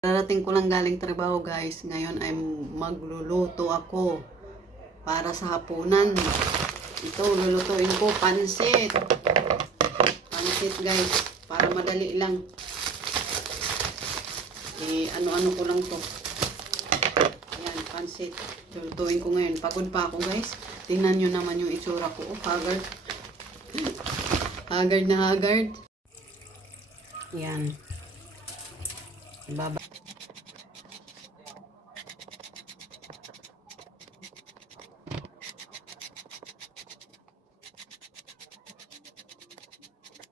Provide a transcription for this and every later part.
Darating ko lang galing trabaho guys. Ngayon ay magluluto ako para sa hapunan. Ito, lulutuin ko pansit. Pansit guys. Para madali lang. Ano-ano ko lang to. Ayan, pansit. Lulutuin ko ngayon. Pagod pa ako guys. Tingnan nyo naman yung itsura ko. Oh, haggard. Haggard na haggard. Ayan. Ibaba.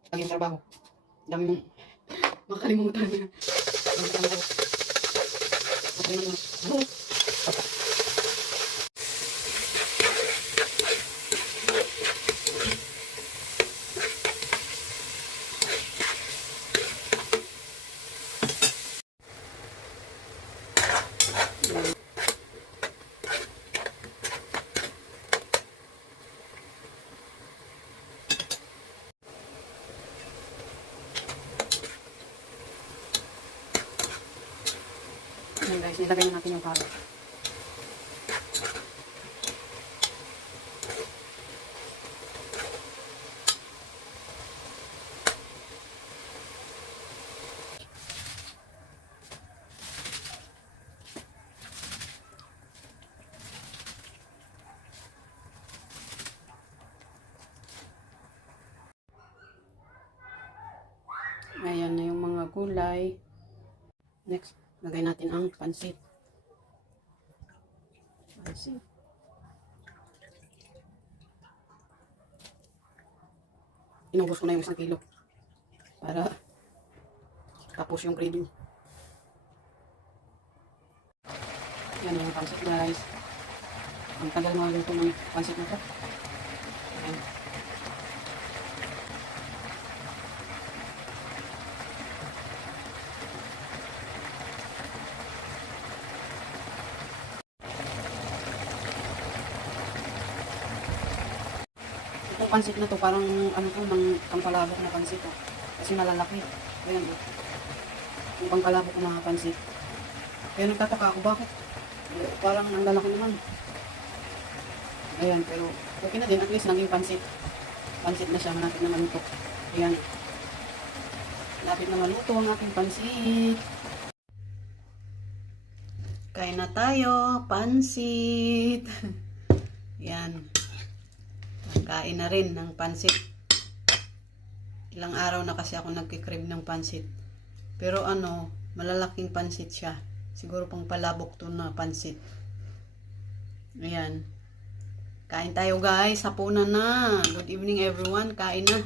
Lagi yung trabaho. Dami mong makalimutan na. Ayan guys, nilagay na natin yung carrot. Ayan na yung mga gulay. Next, lagay natin ang pansit. Pansit. Inubos ko na yung 1 kilo. Para tapos yung gravy. Yan yung pansit guys. Ang tagal mo yung itong pansit na ito. Ayan. Itong pansit na to parang ano to, ng pangkalabok na pansit to. Kasi malalaki. Ayan o. Yung pangkalabok na pansit. Kaya nagtataka ako bakit. Parang ang lalaki naman. Ayan, pero okay na din. At least naging pansit. Pansit na siya. Malapit na maluto. Ayan. Malapit na maluto ang ating pansit. Kain na tayo. Pansit. Ayan. Kain na rin ng pansit. Ilang araw na kasi ako nagkikrib ng pansit. Pero ano, malalaking pansit siya. Siguro pang palabok to na pansit. Ayan. Kain tayo guys. Hapunan na. Good evening everyone. Kain na.